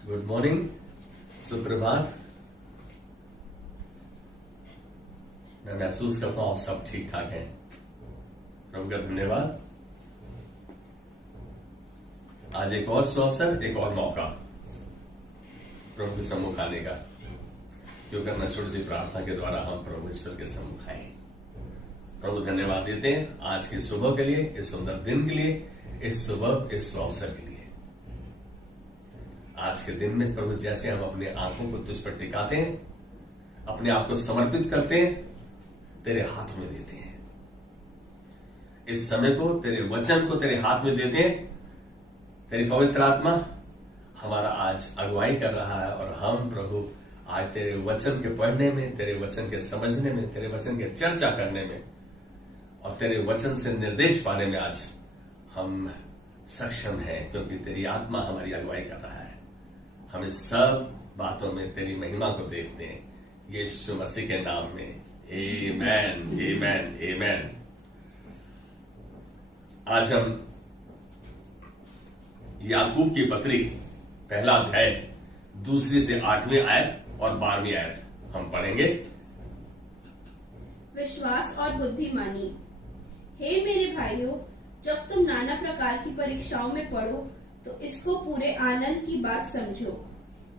Good morning, सुप्रभात। मैं महसूस करता हूं आप सब ठीक ठाक हैं। प्रभु का धन्यवाद। आज एक और अवसर, एक और मौका प्रभु के सम्मुख आने का, जो करना छोटी सी प्रार्थना के द्वारा हम प्रभु ईश्वर के सम्मुख आए। प्रभु धन्यवाद देते हैं आज की सुबह के लिए, इस सुंदर दिन के लिए, इस सुबह इस अवसर के लिए। आज के दिन में प्रभु जैसे हम अपने आंखों को तुझ पर टिकाते हैं, अपने आप को समर्पित करते हैं, तेरे हाथ में देते हैं। इस समय को, तेरे वचन को तेरे हाथ में देते हैं। तेरी पवित्र आत्मा हमारा आज अगुवाई कर रहा है और हम प्रभु आज तेरे वचन के पढ़ने में, तेरे वचन के समझने में, तेरे वचन के चर्चा करने में और तेरे वचन से निर्देश पाने में आज हम सक्षम हैं, क्योंकि तेरी आत्मा हमारी अगुवाई कर रहा है। हम इस सब बातों में तेरी महिमा को देखते हैं, यीशु मसीह के नाम में। आमेन, आमेन, आमेन। आज हम याकूब की पत्री पहला अध्याय 2 से 8वीं आयत और 12वीं आयत हम पढ़ेंगे। विश्वास और बुद्धिमानी। हे मेरे भाइयों, जब तुम नाना प्रकार की परीक्षाओं में पड़ो तो इसको पूरे आनंद की बात समझो,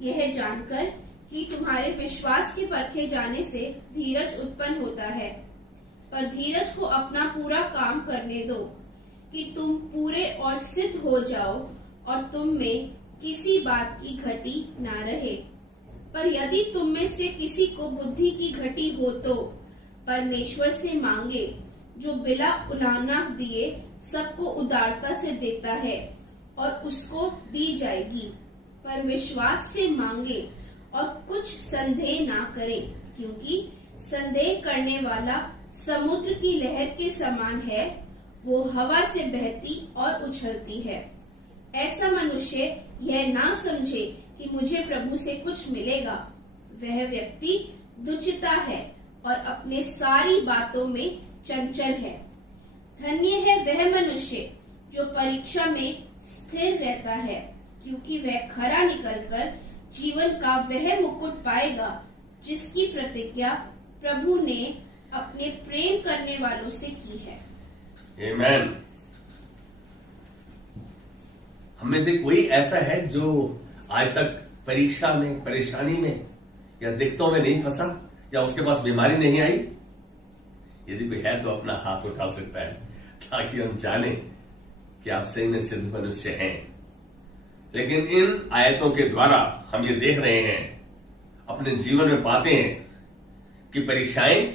यह जानकर कि तुम्हारे विश्वास के परखे जाने से धीरज उत्पन्न होता है। पर धीरज को अपना पूरा काम करने दो, कि तुम पूरे और सिद्ध हो जाओ और तुम में किसी बात की घटी ना रहे। पर यदि तुम में से किसी को बुद्धि की घटी हो तो परमेश्वर से मांगे, जो बिना उलाहना दिए सबको उदारता से देता है और उसको दी जाएगी। पर विश्वास से मांगे और कुछ संदेह ना करे, क्योंकि संदेह करने वाला समुद्र की लहर के समान है, वो हवा से बहती और उछलती है। ऐसा मनुष्य यह ना समझे कि मुझे प्रभु से कुछ मिलेगा। वह व्यक्ति दुचिता है और अपने सारी बातों में चंचल है। धन्य है वह मनुष्य जो परीक्षा में स्थिर रहता है, क्योंकि वह खरा निकलकर जीवन का वह मुकुट पाएगा जिसकी प्रतिज्ञा प्रभु ने अपने प्रेम करने वालों से की है। आमेन। हम में से कोई ऐसा है जो आज तक परीक्षा में, परेशानी में या दिक्कतों में नहीं फंसा, या उसके पास बीमारी नहीं आई? यदि कोई है तो अपना हाथ उठा सकता है, ताकि हम जाने कि आप सही में सिद्ध मनुष्य हैं। लेकिन इन आयतों के द्वारा हम ये देख रहे हैं, अपने जीवन में पाते हैं कि परीक्षाएं,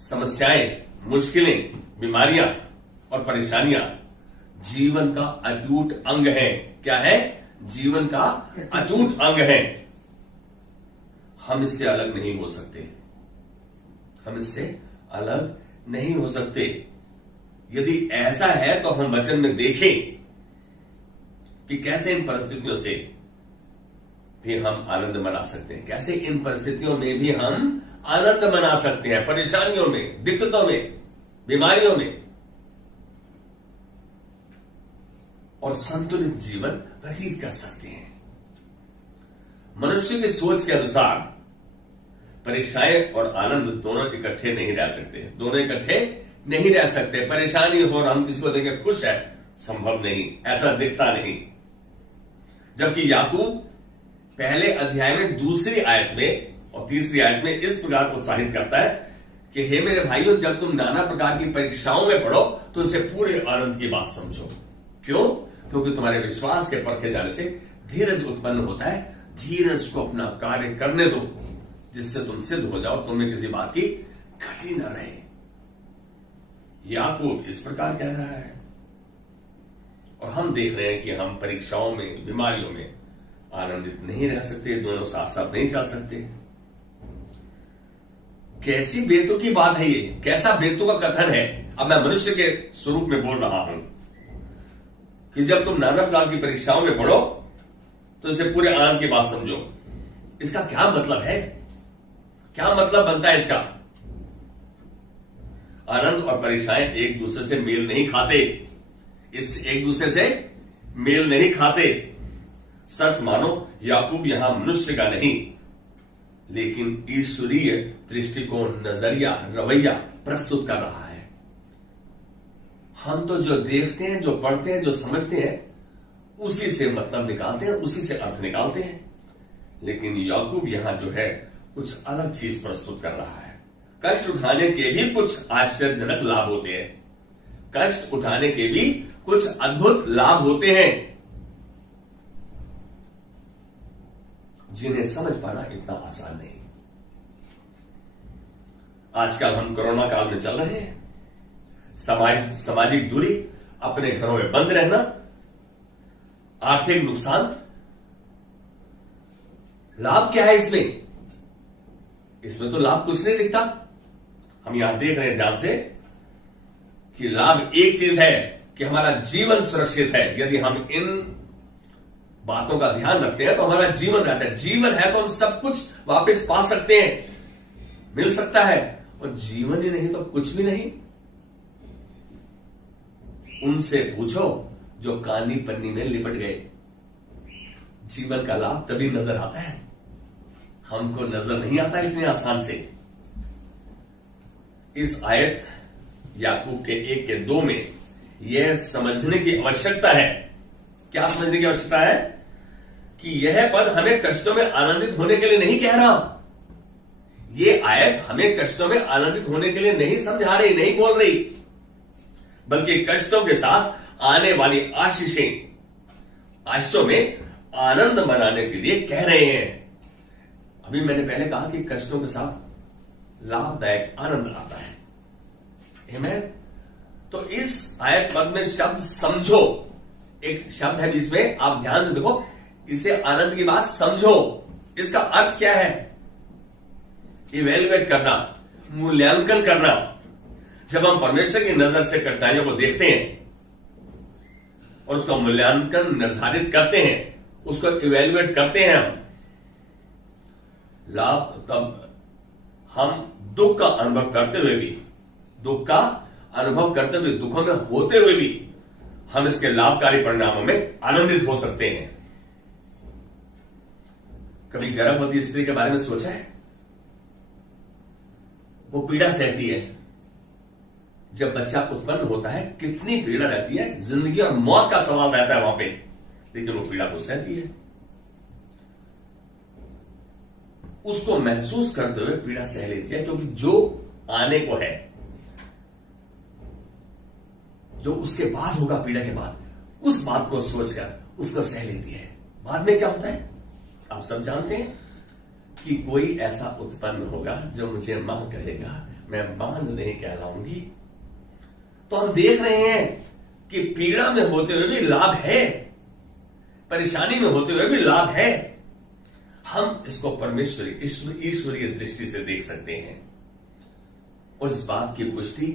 समस्याएं, मुश्किलें, बीमारियां और परेशानियां जीवन का अटूट अंग है। क्या है? जीवन का अटूट अंग है। हम इससे अलग नहीं हो सकते, हम इससे अलग नहीं हो सकते। यदि ऐसा है तो हम वचन में देखें कि कैसे इन परिस्थितियों से भी हम आनंद मना सकते हैं, कैसे इन परिस्थितियों में भी हम आनंद मना सकते हैं, परेशानियों में, दिक्कतों में, बीमारियों में, और संतुलित जीवन व्यतीत कर सकते हैं। मनुष्य की सोच के अनुसार परीक्षाएं और आनंद दोनों इकट्ठे नहीं रह सकते, दोनों इकट्ठे नहीं रह सकते। परेशानी हो और हम किसको देखें खुश है, संभव नहीं, ऐसा दिखता नहीं। जबकि याकूब पहले अध्याय में 2री आयत में और 3री आयत में इस प्रकार प्रोत्साहित करता है कि हे मेरे भाइयों, जब तुम नाना प्रकार की परीक्षाओं में पढ़ो तो इसे पूरे आनंद की बात समझो। क्यों? क्योंकि तुम्हारे विश्वास के परखे जाने से धीरज उत्पन्न होता है। धीरज को अपना कार्य करने दो, जिससे तुम सिद्ध हो जाओ, तुम्हें किसी बात की घटी न रहे। याकूब इस प्रकार कह रहा है, और हम देख रहे हैं कि हम परीक्षाओं में, बीमारियों में आनंदित नहीं रह सकते, दोनों साथ साथ नहीं चल सकते। कैसी बेतु की बात है ये, कैसा बेतु का कथन है। अब मैं मनुष्य के स्वरूप में बोल रहा हूं कि जब तुम नाना प्रकार की परीक्षाओं में पढ़ो तो इसे पूरे आनंद की बात समझो। इसका क्या मतलब है? क्या मतलब बनता है इसका? आनंद और परीक्षाएं एक दूसरे से मेल नहीं खाते, इस एक दूसरे से मेल नहीं खाते। सच मानो याकूब यहां मनुष्य का नहीं लेकिन ईश्वरीय दृष्टिकोण, नजरिया, रवैया प्रस्तुत कर रहा है। हम तो जो देखते हैं, जो पढ़ते हैं, जो समझते हैं, उसी से मतलब निकालते हैं, उसी से अर्थ निकालते हैं। लेकिन याकूब यहां जो है कुछ अलग चीज प्रस्तुत कर रहा है। कष्ट उठाने के भी कुछ आश्चर्यजनक लाभ होते हैं। कष्ट उठाने के भी कुछ अद्भुत लाभ होते हैं जिन्हें समझ पाना इतना आसान नहीं। आजकल हम कोरोना काल में चल रहे हैं। सामाजिक दूरी, अपने घरों में बंद रहना, आर्थिक नुकसान। लाभ क्या है इसमें? इसमें तो लाभ कुछ नहीं दिखता। हम यहां देख रहे हैं ध्यान से कि लाभ एक चीज है कि हमारा जीवन सुरक्षित है। यदि हम इन बातों का ध्यान रखते हैं तो हमारा जीवन रहता है। जीवन है तो हम सब कुछ वापस पा सकते हैं, मिल सकता है। और जीवन ही नहीं तो कुछ भी नहीं। उनसे पूछो जो कानी पन्नी में लिपट गए। जीवन का लाभ तभी नजर आता है, हमको नजर नहीं आता इतने आसान से। इस आयत याकूब के 1 के 2 में यह समझने की आवश्यकता है। क्या समझने की आवश्यकता है? कि यह पद हमें कष्टों में आनंदित होने के लिए नहीं कह रहा। यह आयत हमें कष्टों में आनंदित होने के लिए नहीं समझा रही, नहीं बोल रही, बल्कि कष्टों के साथ आने वाली आशीषों में आनंद मनाने के लिए कह रहे हैं। अभी मैंने पहले कहा कि कष्टों के साथ लाभदायक आनंद आता है। आमीन। तो इस आयत पद में शब्द समझो, एक शब्द है बीच में, आप ध्यान से देखो। इसे आनंद की बात समझो। इसका अर्थ क्या है? इवेल्युएट करना, मूल्यांकन करना। जब हम परमेश्वर की नजर से कठिनाइयों को देखते हैं और उसका मूल्यांकन निर्धारित करते हैं, उसको इवेल्युएट करते हैं हम लाभ, तब हम दुख का अनुभव करते हुए भी, दुखों में होते हुए भी हम इसके लाभकारी परिणामों में आनंदित हो सकते हैं। कभी गर्भवती स्त्री के बारे में सोचा है? वो पीड़ा सहती है। जब बच्चा उत्पन्न होता है कितनी पीड़ा रहती है, जिंदगी और मौत का सवाल रहता है वहां पे, लेकिन वो पीड़ा को सहती है। उसको महसूस करते हुए पीड़ा सह लेती है, क्योंकि जो आने को है, जो उसके बाद होगा, पीड़ा के बाद, उस बात को सोचकर उसको सह लेती है। बाद में क्या होता है आप सब जानते हैं कि कोई ऐसा उत्पन्न होगा जो मुझे मां कहेगा, मैं बांझ नहीं कहलाऊंगी। तो हम देख रहे हैं कि पीड़ा में होते हुए भी लाभ है, परेशानी में होते हुए भी लाभ है। हम इसको ईश्वरीय दृष्टि से देख सकते हैं। और इस बात की पुष्टि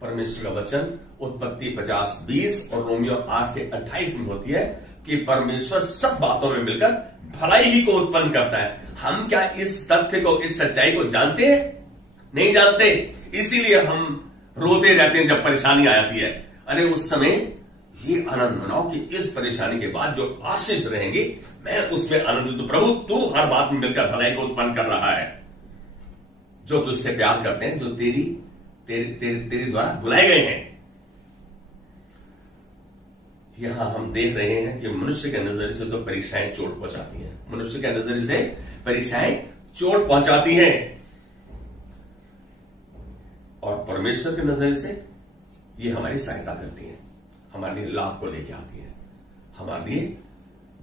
परमेश्वर का वचन उत्पत्ति 50:20 और रोमियो 8:28 में होती है कि परमेश्वर सब बातों में मिलकर भलाई ही को उत्पन्न करता है। हम क्या इस तथ्य को, इस सच्चाई को जानते हैं? नहीं जानते। इसीलिए हम रोते रहते हैं जब परेशानी आती है। अरे उस समय ये आनंद मनाओ कि इस परेशानी के बाद जो आशीष रहेंगी, मैं उसमें आनंदित हूं। प्रभु तू हर बात में मिलकर भलाई को उत्पन्न कर रहा है। जो तुझसे प्यार करते हैं, जो तेरे द्वारा बुलाए गए हैं। यहां हम देख रहे हैं कि मनुष्य के नजरिए से तो परीक्षाएं चोट पहुंचाती हैं। मनुष्य के नजरिए से परीक्षाएं चोट पहुंचाती हैं, और परमेश्वर के नजरिए से ये हमारी सहायता करती हैं, हमारे लिए लाभ को लेके आती है, हमारे लिए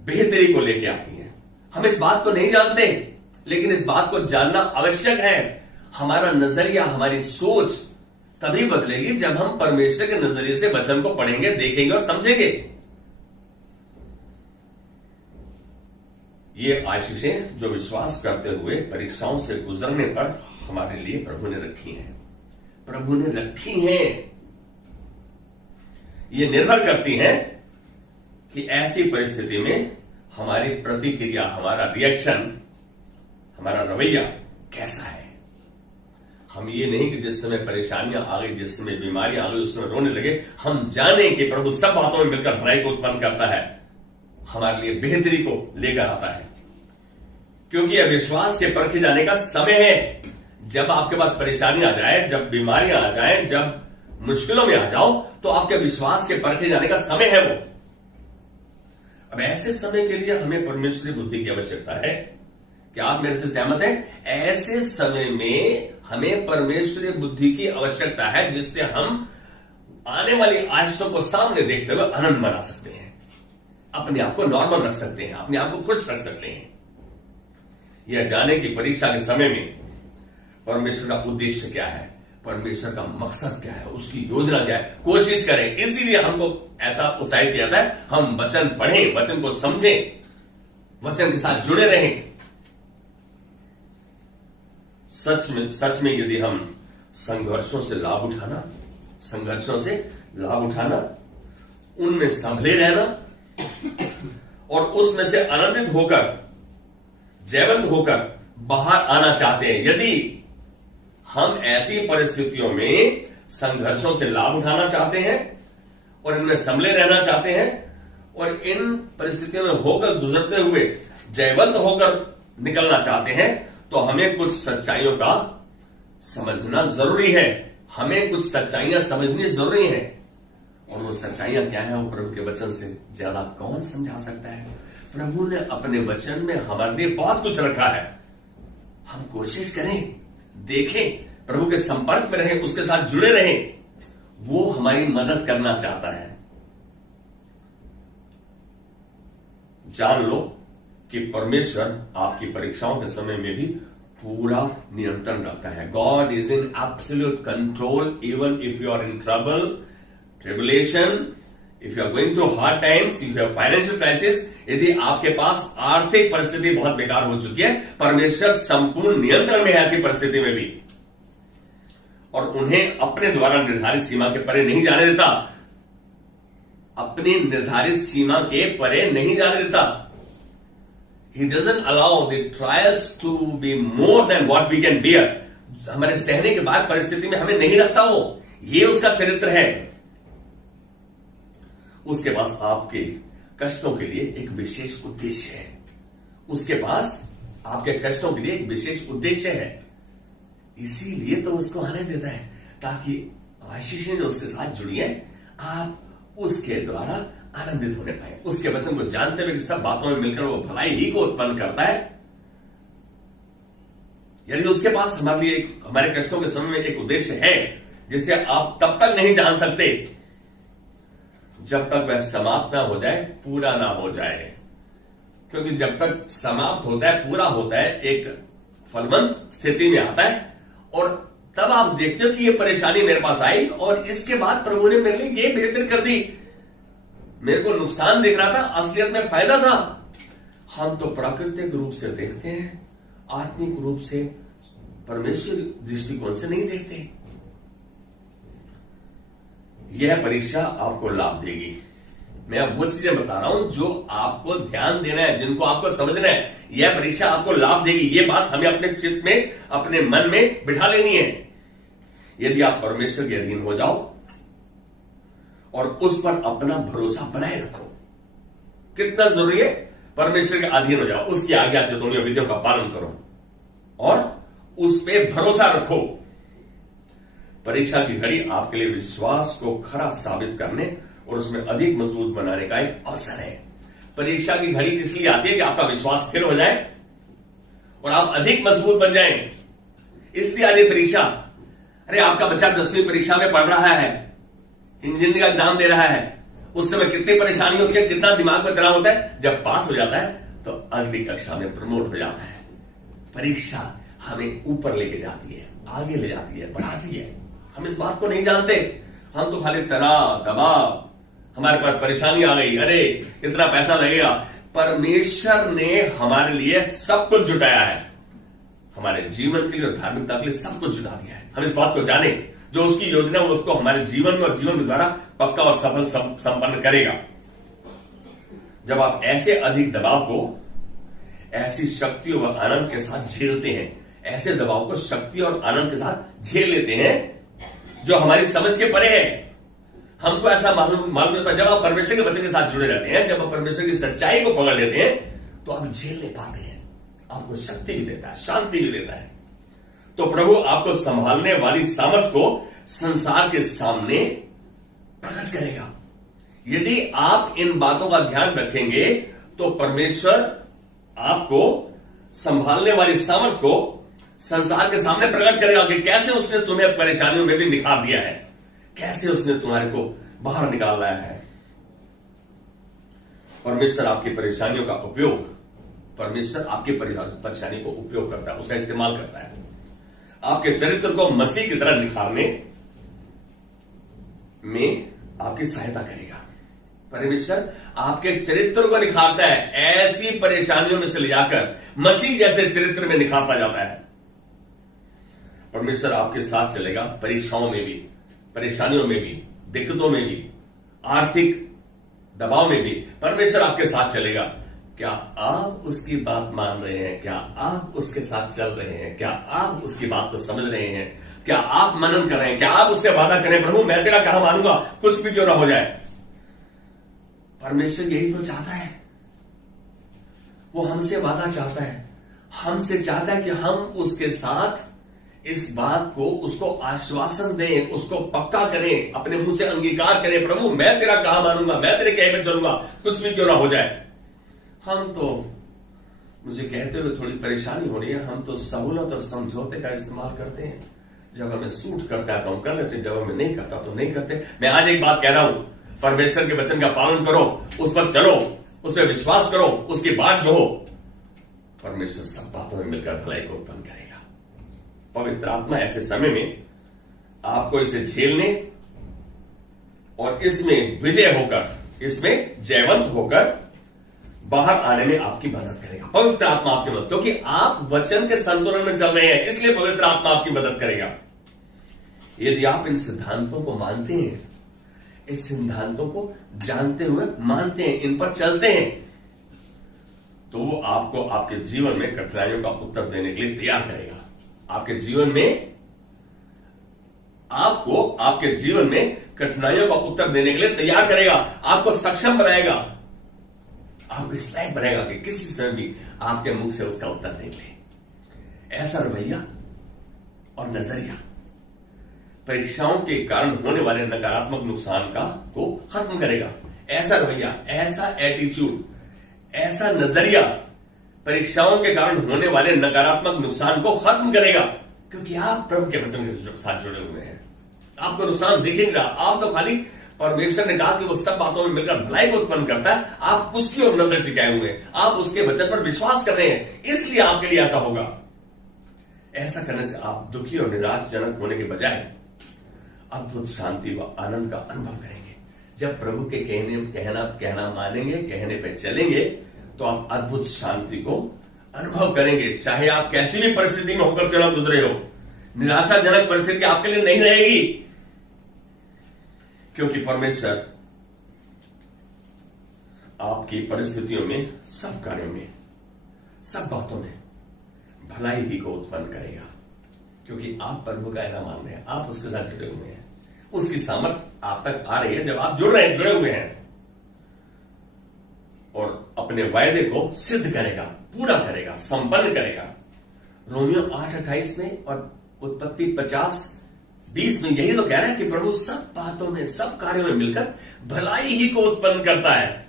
बेहतरी को लेके आती है। हम इस बात को नहीं जानते, लेकिन इस बात को जानना आवश्यक है। हमारा नजरिया, हमारी सोच तभी बदलेगी जब हम परमेश्वर के नजरिए से वचन को पढ़ेंगे, देखेंगे और समझेंगे। ये आशीषें जो विश्वास करते हुए परीक्षाओं से गुजरने पर हमारे लिए प्रभु ने रखी हैं, प्रभु ने रखी हैं। ये निर्भर करती हैं कि ऐसी परिस्थिति में हमारी प्रतिक्रिया, हमारा रिएक्शन, हमारा रवैया कैसा है। हम ये नहीं कि जिस समय परेशानियां आ गई, जिस समय बीमारियां आ गई, उस समय रोने लगे। हम जाने कि प्रभु सब बातों में मिलकर भलाई को उत्पन्न करता है। हमारे लिए बेहतरी को लेकर आता है, क्योंकि यह विश्वास के परखे जाने का समय है। जब आपके पास परेशानी आ जाए, जब बीमारियां आ जाए, जब मुश्किलों में आ जाओ, तो आपके विश्वास के परखे जाने का समय है वो। अब ऐसे समय के लिए हमें परमेश्वरी बुद्धि की आवश्यकता है। क्या आप मेरे से सहमत हैं? ऐसे समय में हमें परमेश्वरी बुद्धि की आवश्यकता है, जिससे हम आने वाली आशीषों को सामने देखते हुए आनंद मना सकते हैं, अपने आप को नॉर्मल रख सकते हैं, अपने आप को खुश रख सकते हैं। यह जाने की परीक्षा के समय में परमेश्वर का उद्देश्य क्या है, परमेश्वर का मकसद क्या है, उसकी योजना क्या है, कोशिश करें। इसीलिए हमको ऐसा उत्साहित किया जाता है, हम वचन पढ़ें, वचन को समझें, वचन के साथ जुड़े रहें। सच में यदि हम संघर्षों से लाभ उठाना, उनमें संभले रहना और उसमें से आनंदित होकर, जयवंत होकर बाहर आना चाहते हैं, यदि हम ऐसी परिस्थितियों में संघर्षों से लाभ उठाना चाहते हैं और इनमें संभले रहना चाहते हैं और इन परिस्थितियों में होकर, गुजरते हुए जयवंत होकर निकलना चाहते हैं, तो हमें कुछ सच्चाइयों का समझना जरूरी है। हमें कुछ सच्चाइयां समझनी जरूरी है। और वो सच्चाइयां क्या है, वो प्रभु के वचन से ज्यादा कौन समझा सकता है। प्रभु ने अपने वचन में हमारे लिए बहुत कुछ रखा है। हम कोशिश करें, देखें, प्रभु के संपर्क में रहें, उसके साथ जुड़े रहें। वो हमारी मदद करना चाहता है। जान लो कि परमेश्वर आपकी परीक्षाओं के समय में भी पूरा नियंत्रण रखता है। God is in absolute control even if you are in trouble, tribulation, if you are going through hard times, if you are financial crisis. यदि आपके पास आर्थिक परिस्थिति बहुत बेकार हो चुकी है, परमेश्वर संपूर्ण नियंत्रण में है ऐसी परिस्थिति में भी, और उन्हें अपने द्वारा निर्धारित सीमा के परे नहीं जाने देता। अपनी निर्धारित सीमा के परे नहीं जाने देता। He doesn't allow the trials to be more than what we can bear. हमारे सहने के बाद परिस्थिति में हमें नहीं रखता वो। ये उसका चरित्र है। उसके पास आपके कष्टों के लिए एक विशेष उद्देश्य है। उसके पास आपके कष्टों के लिए एक विशेष उद्देश्य है। इसीलिए तो उसको आने देता है, ताकि आशीषें जो उसके साथ जुड़ी है, आप उसके द्वारा आनंदित होने पाए। उसके वचन को जानते हुए कि सब बातों में मिलकर वो भलाई ही को उत्पन्न करता है। यदि उसके पास हमारे लिए हमारे कष्टों के समय में एक उद्देश्य है, जिसे आप तब तक नहीं जान सकते जब तक वह समाप्त ना हो जाए, पूरा ना हो जाए। क्योंकि जब तक समाप्त होता है, पूरा होता है, एक फलवंत स्थिति में आता है, और तब आप देखते हो कि ये परेशानी मेरे पास आई और इसके बाद प्रभु ने मेरे लिए ये बेहतर कर दी। मेरे को नुकसान दिख रहा था, असलियत में फायदा था। हम तो प्राकृतिक रूप से देखते हैं, आत्मिक रूप से, परमेश्वर दृष्टिकोण से नहीं देखते। यह परीक्षा आपको लाभ देगी। मैं अब वो चीजें बता रहा हूं जो आपको ध्यान देना है, जिनको आपको समझना है। यह परीक्षा आपको लाभ देगी। ये बात हमें अपने चित्त में, अपने मन में बिठा लेनी है। यदि आप परमेश्वर के अधीन हो जाओ और उस पर अपना भरोसा बनाए रखो। कितना जरूरी है? परमेश्वर के अधीन हो जाओ, उसकी आज्ञा चेतवनी और विधियों का पालन करो और उस पर भरोसा रखो। परीक्षा की घड़ी आपके लिए विश्वास को खरा साबित करने और उसमें अधिक मजबूत बनाने का एक अवसर है। परीक्षा की घड़ी इसलिए आती है कि आपका विश्वास स्थिर हो जाए और आप अधिक मजबूत बन जाएं। इसलिए आती परीक्षा। अरे आपका बच्चा 10वीं परीक्षा में पढ़ रहा है, इंजीनियरिंग का एग्जाम दे रहा है, उस समय कितनी परेशानी होती है, कितना दिमाग में तनाव होता है। जब पास हो जाता है तो अगली कक्षा में प्रमोट हो जाता है। परीक्षा हमें ऊपर लेके जाती है, आगे ले जाती है, बढ़ाती है। हम इस बात को नहीं जानते। हम तो खाली तनाव, दबाव, हमारे पास परेशानी आ गई, अरे इतना पैसा लगेगा। परमेश्वर ने हमारे लिए सब कुछ जुटाया है, हमारे जीवन के लिए और धार्मिकता के लिए सब कुछ जुटा दिया है। हम इस बात को जाने, जो उसकी योजना वो उसको हमारे जीवन में और जीवन के द्वारा पक्का और सफल संपन्न करेगा। जब आप ऐसे अधिक दबाव को ऐसी शक्ति और आनंद के साथ झेलते हैं, ऐसे दबाव को शक्ति और आनंद के साथ झेल लेते हैं जो हमारी समझ के परे है, हमको ऐसा मालूम होता है, जब आप परमेश्वर के वचन के साथ जुड़े रहते हैं, जब आप परमेश्वर की सच्चाई को पकड़ लेते हैं, तो आप झेल नहीं पाते हैं। आपको शक्ति भी देता है, शांति भी देता है। तो प्रभु आपको संभालने वाली सामर्थ को संसार के सामने प्रकट करेगा। यदि आप इन बातों का ध्यान रखेंगे तो परमेश्वर आपको संभालने वाली सामर्थ को संसार के सामने प्रकट करेगा कि कैसे उसने तुम्हें परेशानियों में भी निखार दिया है, कैसे उसने तुम्हारे को बाहर निकाल लाया है। परमेश्वर आपकी परेशानियों का उपयोग, परमेश्वर आपकी परेशानी को उपयोग करता है, उसका इस्तेमाल करता है, आपके चरित्र को मसीह की तरह निखारने में आपकी सहायता करेगा। परमेश्वर आपके चरित्र को निखारता है, ऐसी परेशानियों में से ले जाकर मसीह जैसे चरित्र में निखारता जाता है। परमेश्वर आपके साथ चलेगा परीक्षाओं में भी, परेशानियों में भी, दिक्कतों में भी, आर्थिक दबाव में भी परमेश्वर आपके साथ चलेगा। क्या आप उसकी बात मान रहे हैं? क्या आप उसके साथ चल रहे हैं? क्या आप उसकी बात को समझ रहे हैं? क्या आप मनन कर रहे हैं? क्या आप उससे वादा करें, प्रभु मैं तेरा कहा मानूंगा, कुछ भी क्यों ना हो जाए। परमेश्वर यही तो चाहता है, वो हमसे वादा चाहता है, हमसे चाहता है कि हम उसके साथ इस बात को, उसको आश्वासन दें, उसको पक्का करें, अपने मुंह से अंगीकार करें, प्रभु मैं तेरा कहा मानूंगा, मैं तेरे कहे में चलूंगा, कुछ भी क्यों ना हो जाए। हम तो, मुझे कहते हुए थोड़ी परेशानी हो रही है, हम तो सहूलत और समझौते का इस्तेमाल करते हैं। जब हमें सूट करता है तो हम कर लेते हैं, जब हमें नहीं करता तो नहीं करते। मैं आज एक बात कह रहा हूं, परमेश्वर के वचन का पालन करो, उस पर चलो, उस पर विश्वास करो, उसकी बात जो हो, परमेश्वर सब बातों में मिलकर भलाई को उत्पन्न करेगा। पवित्र आत्मा ऐसे समय में आपको इसे झेलने और इसमें विजय होकर, इसमें जयवंत होकर बाहर आने में आपकी मदद करेगा। पवित्र आत्मा आपकी मदद, क्योंकि आप वचन के संतुलन में चल रहे हैं, इसलिए पवित्र आत्मा आपकी मदद करेगा। यदि आप इन सिद्धांतों को मानते हैं, इस सिद्धांतों को जानते हुए मानते हैं, इन पर चलते हैं, तो वो आपको आपके जीवन में कठिनाइयों का उत्तर देने के लिए तैयार करेगा। आपके जीवन में, आपको आपके जीवन में कठिनाइयों का उत्तर देने के लिए तैयार करेगा, आपको सक्षम बनाएगा, आपको इस लायक बनाएगा कि किसी समय भी आपके मुख से उसका उत्तर निकले। ऐसा रवैया और नजरिया परीक्षाओं के कारण होने वाले नकारात्मक नुकसान को खत्म करेगा। ऐसा रवैया, ऐसा एटीट्यूड, ऐसा नजरिया परीक्षाओं के कारण होने वाले नकारात्मक नुकसान को खत्म करेगा, क्योंकि आप प्रभु के वचन के साथ जुड़े हुए हैं। आपको नुकसान दिख नहीं रहा, आप तो खाली, परमेश्वर ने कहा कि वो सब बातों में मिलकर भलाई को उत्पन्न करता है, आप उसकी ओर नजर टिकाए हुए हैं, आप उसके वचन पर विश्वास कर रहे हैं, इसलिए आपके लिए ऐसा होगा। ऐसा करने से आप दुखी और निराशजनक होने के बजाय अद्भुत शांति व आनंद का अनुभव करेंगे। जब प्रभु के कहना मानेंगे, कहने पे चलेंगे, तो आप अद्भुत शांति को अनुभव करेंगे। चाहे आप कैसी भी परिस्थिति में होकर क्यों ना गुजरे हो, निराशाजनक परिस्थिति आपके लिए नहीं रहेगी, क्योंकि परमेश्वर आपकी परिस्थितियों में, सब कार्यों में, सब बातों में भलाई ही को उत्पन्न करेगा, क्योंकि आप प्रभु का कहना मान रहे हैं, आप उसके साथ जुड़े हुए हैं, उसकी सामर्थ आप तक आ रही है जब आप जुड़े हुए हैं, और अपने वायदे को सिद्ध करेगा, पूरा करेगा, संपन्न करेगा। रोमियो 8:28 में और उत्पत्ति 50:20 में यही तो कह रहा है कि प्रभु सब बातों में, सब कार्यों में मिलकर भलाई ही को उत्पन्न करता है।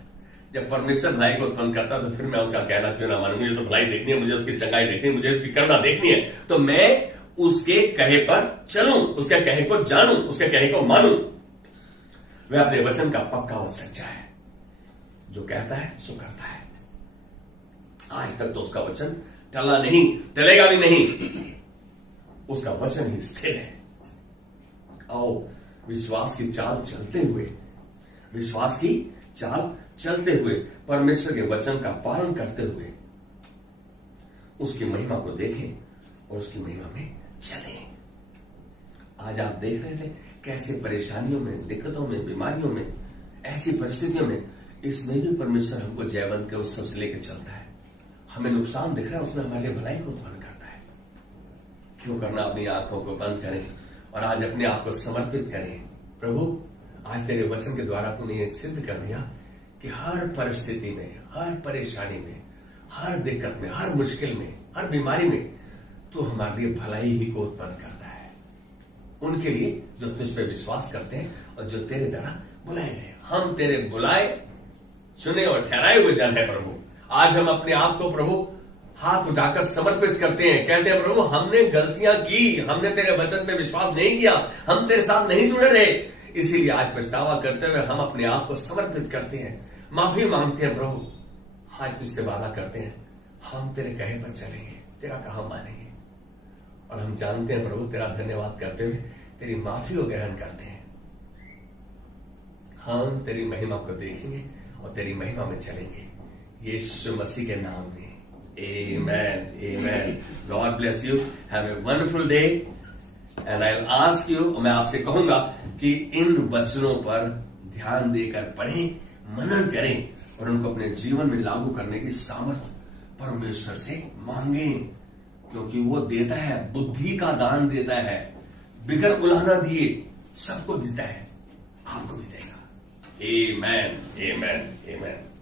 जब परमेश्वर भलाई को उत्पन्न करता है तो फिर मैं उसका कहना क्यों ना मानूं। मुझे तो भलाई देखनी है, मुझे उसकी चंगाई देखनी है, मुझे उसकी करुणा देखनी है, तो मैं उसके कहे पर चलूं, उसके कहे को जानूं, उसके कहे को मानूं। वह अपने वचन का पक्का व सच्चा है, जो कहता है सो करता है। आज तक तो उसका वचन टला नहीं, टलेगा भी नहीं, उसका वचन ही स्थिर है। आओ विश्वास की चाल चलते हुए, विश्वास की चाल चलते हुए, परमेश्वर के वचन का पालन करते हुए उसकी महिमा को देखें और उसकी महिमा में चलें। आज आप देख रहे थे कैसे परेशानियों में, दिक्कतों में, बीमारियों में, ऐसी परिस्थितियों में, इसमें भी परमेश्वर हमको जयवंत के उस सबसे लेकर चलता है। हमें नुकसान दिख रहा है, उसमें हमारे लिए भलाई को उत्पन्न करता है। क्यों करना, अपनी आंखों को बंद करें और आज अपने आप को समर्पित करें। प्रभु आज तेरे वचन के द्वारा तूने ये सिद्ध कर दिया कि हर परिस्थिति में, हर परेशानी में, हर दिक्कत में, हर मुश्किल में, हर बीमारी में तू हमारे लिए भलाई ही को उत्पन्न करता है, उनके लिए जो तुझ पे विश्वास करते हैं और जो तेरे द्वारा बुलाए गए। हम तेरे बुलाए, चुने और ठहराए हुए जन है प्रभु। आज हम अपने आप को प्रभु हाथ उठाकर समर्पित करते हैं, कहते हैं प्रभु हमने गलतियां की, हमने तेरे वचन पे विश्वास नहीं किया, हम तेरे साथ नहीं जुड़े रहे, इसीलिए आज पछतावा करते हुए हम अपने आप को समर्पित करते हैं, माफी मांगते हैं प्रभु। आज तुझसे वादा करते हैं हम तेरे कहे पर चलेंगे, तेरा कहा मानेंगे, और हम जानते हैं प्रभु तेरा धन्यवाद करते हुए तेरी माफी को ग्रहण करते हैं। हम तेरी महिमा को देखेंगे और तेरी महिमा में चलेंगे, यीशु मसीह के नाम में। Amen. Amen. God bless you. Have a wonderful day. And I'll ask you, मैं आपसे कहूंगा कि इन वचनों पर ध्यान देकर पढ़ें, मनन करें और उनको अपने जीवन में लागू करने की सामर्थ परमेश्वर से मांगें, क्योंकि वो देता है, बुद्धि का दान देता है, बिगर उलाहना दिए सबको देता है, आपको भी देगा। Amen. Amen. Amen.